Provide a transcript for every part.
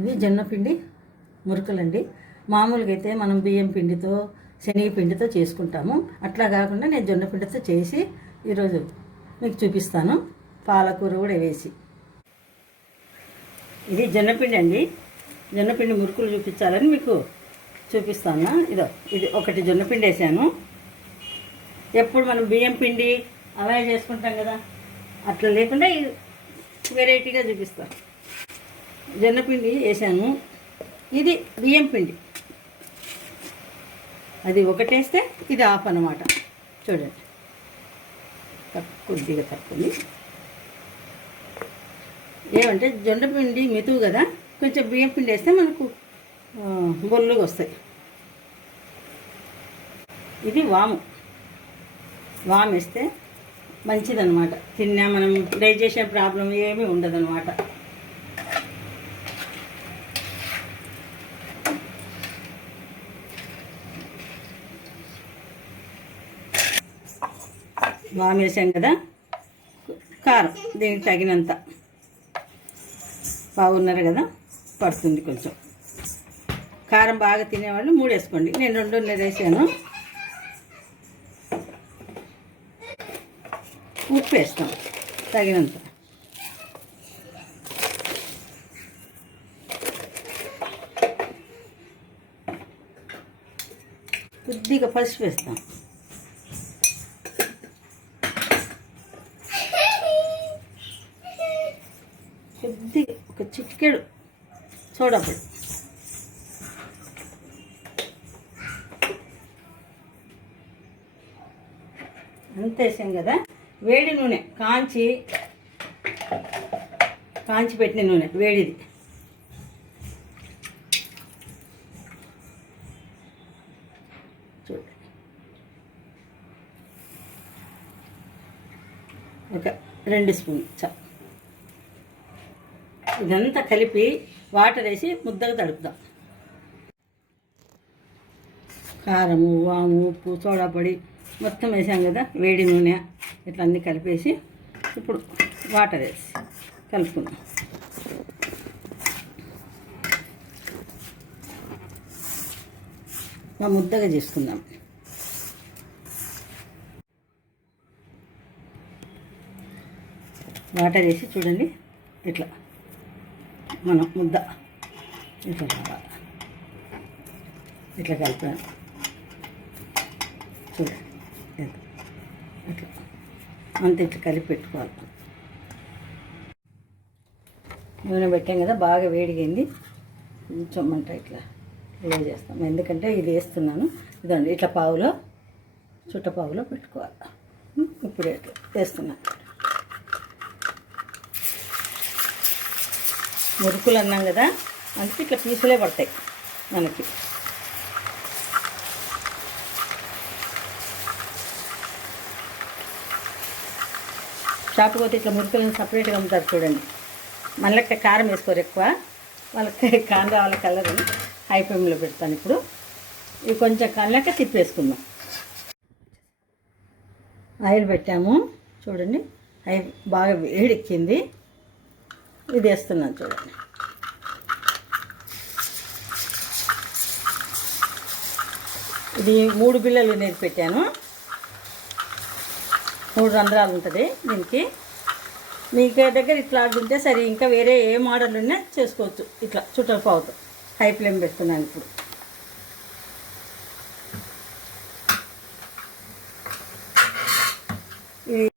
ఇవి జొన్నపిండి మురుకులండి. మామూలుగా అయితే మనం బియ్యం పిండితో శనగపిండితో చేసుకుంటాము. అట్లా కాకుండా నేను జొన్నపిండితో చేసి ఈరోజు మీకు చూపిస్తాను, పాలకూర కూడా వేసి. ఇది జొన్నపిండి అండి. జొన్నపిండి మురుకులు చూపించాలని మీకు చూపిస్తాను. ఇది ఒకటి జొన్నపిండి వేసాను. ఎప్పుడు మనం బియ్యం పిండి అలా చేసుకుంటాం కదా, అట్లా లేకుండా వెరైటీగా చూపిస్తాను. జొన్నపిండి వేసాను. ఇది బియ్యం పిండి, అది ఒకటేస్తే ఇది ఆఫ్ అన్నమాట. చూడండి, కొద్దిగా తక్కువ. ఏమంటే జొన్నపిండి మెతువు కదా, కొంచెం బియ్యం పిండి వేస్తే మనకు బొల్లుగా వస్తాయి. ఇది వాము వేస్తే మంచిదన్నమాట. తిన్నా మనం డైజెషన్ ప్రాబ్లం ఏమీ ఉండదన్నమాట. వాము వేసాం కదా, కారం దీనికి తగినంత, పావున్నర కదా పడుతుంది. కొంచెం కారం బాగా తినేవాళ్ళు 3 వేసుకోండి. నేను 2.5 వేసాను. ఉప్పు వేస్తాం తగినంత. కొద్దిగా పసుపు వేస్తాం. కొద్దిగా ఒక చిటికెడు సోడా పొడి. అంత వేసాం కదా. వేడి నూనె కాంచి పెట్టిన నూనె వేడిది. చూడండి, ఒక 2 స్పూన్ చాలు. ఇదంతా కలిపి వాటర్ వేసి ముద్దగా తడుపుదాం. కారము, వాము, ఉప్పు, సోడా పొడి మొత్తం వేసాం కదా. వేడి నూనె ఇట్లా అన్నీ కలిపేసి ఇప్పుడు వాటర్ వేసి కలుపుకుందాం. ముద్దగా చేసుకుందాం. వాటర్ వేసి చూడండి, ఇట్లా మనం ముద్ద ఇట్లా కావాలి, ఇట్లా కలిపాను. చూడండి, ఇట్లా అంత ఇట్లా కలిపి పెట్టుకోవాలి. నూనె పెట్టాం కదా, బాగా వేడిగైంది. కొంచెం మంట ఇట్లా చేస్తాం, ఎందుకంటే ఇది వేస్తున్నాను. ఇదండి, ఇట్లా చుట్టపావులో పెట్టుకోవాలి. ఇప్పుడు ఇట్లా వేస్తున్నాను. మురుకులు అన్నాం కదా, అందుకే ఇట్లా పీసులే పడతాయి మనకి. షాప్కి పోతే ఇట్లా మురుకులను సపరేట్గా అమ్ముతారు చూడండి. మనకి కారం వేసుకోరు ఎక్కువ, వాళ్ళకి కారం రావాలి కలర్. హై ఫ్లేమ్లో పెడతాను. ఇప్పుడు ఇవి కొంచెం కళ్ళక తిప్పేసుకుందాం. ఆయిల్ పెట్టాము చూడండి, బాగా వేడెక్కింది. ఇది వేస్తున్నాను చూడండి. ఇది 3 బిళ్ళలు నేను పెట్టాను. 3 రంధ్రాలు ఉంటుంది దీనికి. మీకు దగ్గర ఇట్లా ఉంటే సరే, ఇంకా వేరే ఏ మోడల్ ఉన్నా చేసుకోవచ్చు. ఇట్లా చుట్టపావుతో హై ఫ్లేమ్ పెడుతున్నాను. ఇప్పుడు ఇది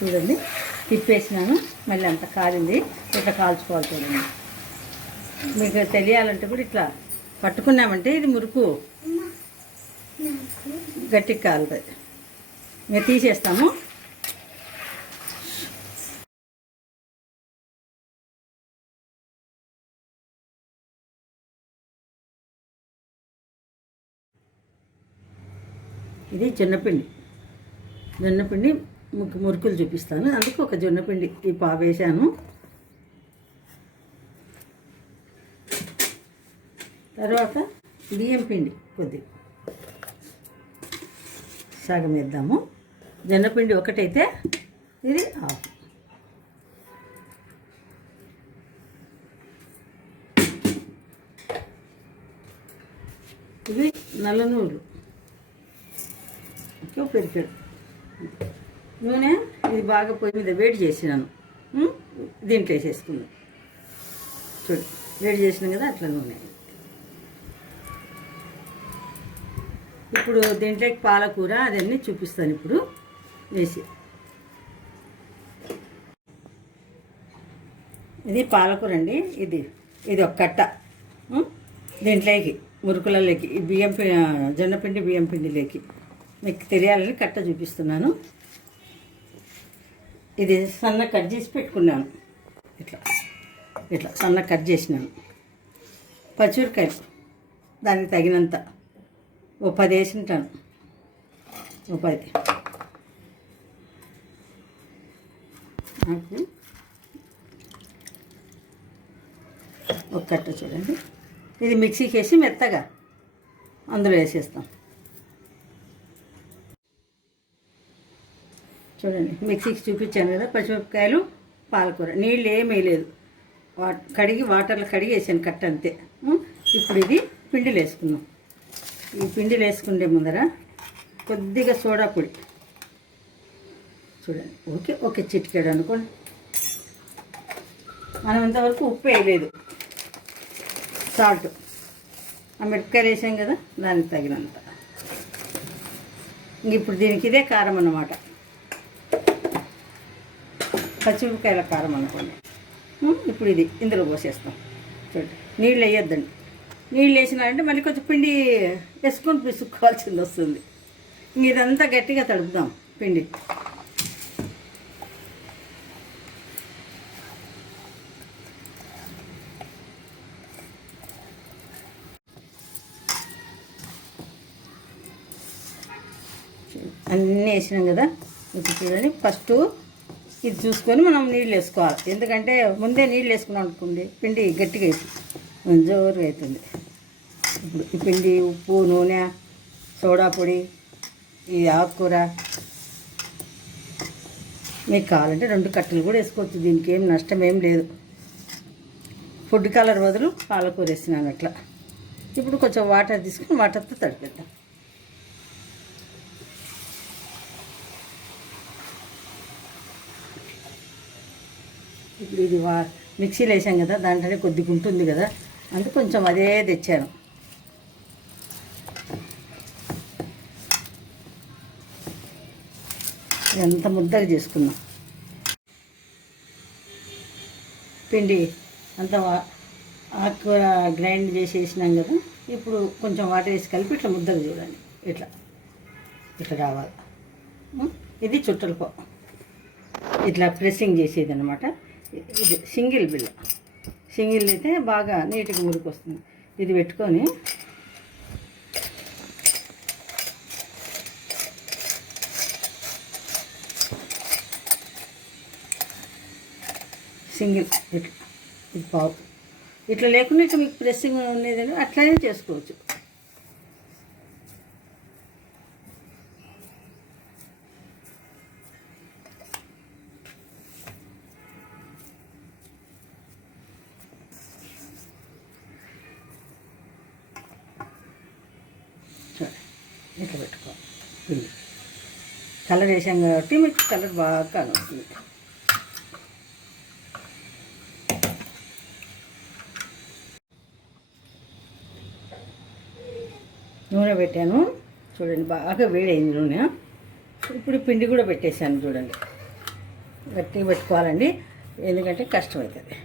చూడండి, తిప్పేసినాను. మళ్ళీ అంత కాలింది. ఇట్లా కాల్చుకోవాలి చూడండి. మీకు తెలియాలంటే కూడా ఇట్లా పట్టుకున్నామంటే ఇది మురుకు గట్టిగా కాలుతుంది. ఇంకా తీసేస్తాము. ఇది జొన్నపిండి మురుకులు చూపిస్తాను. అందుకు ఒక జొన్నపిండి ఈ వేసాను. తర్వాత బియ్యం పిండి కొద్దిగా సగం వేద్దాము. జొన్నపిండి ఒకటైతే ఇది హాఫ్. ఇవి నల్ల నూనెలు, ఓకే, పెరికాడు నూనె. ఇది బాగా పొయ్యి మీద వేడి చేసినాను. దీంట్లో వేసేసుకుందాం. చూడు, వేడి చేసినాం కదా, అట్లా నూనె. ఇప్పుడు దీంట్లోకి పాలకూర అదన్నీ చూపిస్తాను ఇప్పుడు వేసి. ఇది పాలకూర అండి. ఇది ఒక కట్ట. దీంట్లోకి మురుకులలోకి ఈ జొన్నపిండి బియ్యం పిండిలోకి మీకు తెలియాలని కట్ట చూపిస్తున్నాను. ఇది సన్న కట్ చేసి పెట్టుకున్నాను. ఇట్లా సన్న కట్ చేసినాను. పచ్చిమిరకాయలు దానికి తగినంత ఓ 10 వేసి ఉంటాను. ఓ 10. నాకు ఒక కట్ట చూడండి. ఇది మిక్సీకి వేసి మెత్తగా అందులో వేసేస్తాం. చూడండి, మిక్సీకి చూపించాను కదా, పచ్చిమిరపకాయలు, పాలకూర. నీళ్ళు ఏమీ వేయలేదు, వాటర్లో కడిగి వేసాను కట్ట అంతే. ఇప్పుడు ఇది పిండిలు వేసుకున్నాం. ఈ పిండిలు వేసుకుంటే ముందర కొద్దిగా సోడా పొడి చూడండి, ఓకే చిటికెడు అనుకోండి. మనం ఇంతవరకు ఉప్పు వేయలేదు, సాల్ట్. ఆ మిరపకాయలు వేసాం కదా, దానికి తగినంత. ఇప్పుడు దీనికి ఇదే కారం అన్నమాట, పచ్చిమిరపకాయల కారం అనుకోండి. ఇప్పుడు ఇది ఇందులో పోసేస్తాం. చూడండి, నీళ్ళు వేయొద్దండి. నీళ్ళు వేసినారంటే మళ్ళీ కొంచెం పిండి వేసుకొని పిసుక్కోవాల్సింది వస్తుంది. ఇదంతా గట్టిగా తడుపుదాం పిండి. అన్నీ వేసినాం కదా. ఇప్పుడు చూడండి, ఫస్ట్ ఇది చూసుకొని మనం నీళ్ళు వేసుకోవాలి. ఎందుకంటే ముందే నీళ్ళు వేసుకున్నాం అనుకోండి, పిండి గట్టిగా అవుతుంది, జోరుగా అవుతుంది. ఇప్పుడు ఈ పిండి, ఉప్పు, నూనె, సోడా పొడి, ఈ ఆకుకూర, మీకు కావాలంటే 2 కట్టలు కూడా వేసుకోవచ్చు. దీనికి ఏం నష్టం ఏం లేదు. ఫుడ్ కలర్ బదులు పాలకూర వేసినాను అట్లా. ఇప్పుడు కొంచెం వాటర్ తీసుకుని వాటర్తో తడిపేద్దాం. ఇప్పుడు ఇది మిక్సీలో వేసాం కదా, దాంట్లోనే కొద్దిగా ఉంటుంది కదా, అందుకు కొంచెం అదే తెచ్చాను. ఎంత ముద్దగా చేసుకున్నాం. పిండి అంతా ఆకుకూర గ్రైండ్ చేసి వేసినాం కదా. ఇప్పుడు కొంచెం వాటర్ వేసి కలిపి ఇట్లా ముద్దగా చూడండి, ఇట్లా రావాలి. ఇది చుట్టలపో ఇట్లా ప్రెస్సింగ్ చేసేది అనమాట. ఇది సింగిల్ అయితే బాగా నీట్గా మురికి వస్తుంది. ఇది పెట్టుకొని సింగిల్ ఇది పావు ఇట్లా లేకుండా ఇట్లా మీకు ప్రెస్సింగ్ ఉండేదని అట్లనే చేసుకోవచ్చు. ఇట్లా పెట్టుకోవాలి. కలర్ వేసాం కాబట్టి మీకు కలర్ బాగా కనబడుతుంది. నూనె పెట్టాను చూడండి, బాగా వేడైంది నూనె. ఇప్పుడు పిండి కూడా పెట్టేశాను చూడండి. గట్టిగా పెట్టుకోవాలండి, ఎందుకంటే కష్టమవుతుంది.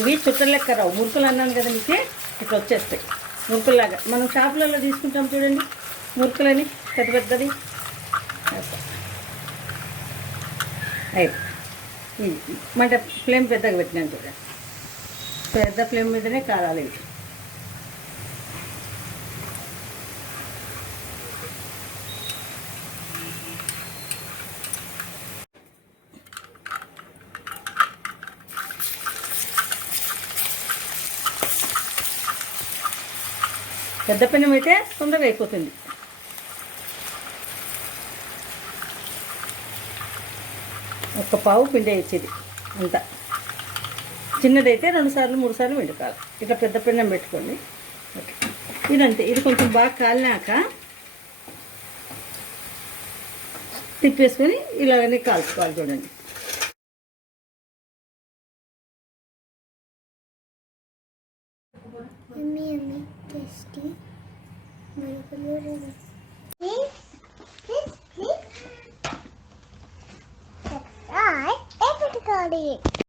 ఇవి చుట్టలు లెక్క రావు, మురుకులు అన్నాను కదా మీకు, ఇట్లా వచ్చేస్తాయి మురుకుల్లాగా. మనం షాపులలో తీసుకుంటాం చూడండి మురుకులని, పెద్దది. మంట ఫ్లేమ్ పెద్దగా పెట్టినాను చూడండి, పెద్ద ఫ్లేమ్ మీదనే కారాలి ఇవి. పెద్ద పెనం అయితే తొందరగా అయిపోతుంది. ఒక పావు పిండి వేసేది అంతా. చిన్నదైతే 2 సార్లు 3 సార్లు పిండుకోవాలి. ఇట్లా పెద్ద పిండం పెట్టుకోండి. ఓకే, ఇదంతే. ఇది కొంచెం బాగా కాలినాక తిప్పేసుకొని ఇలాగనే కాల్చుకోవాలి. చూడండి, Jentikalu.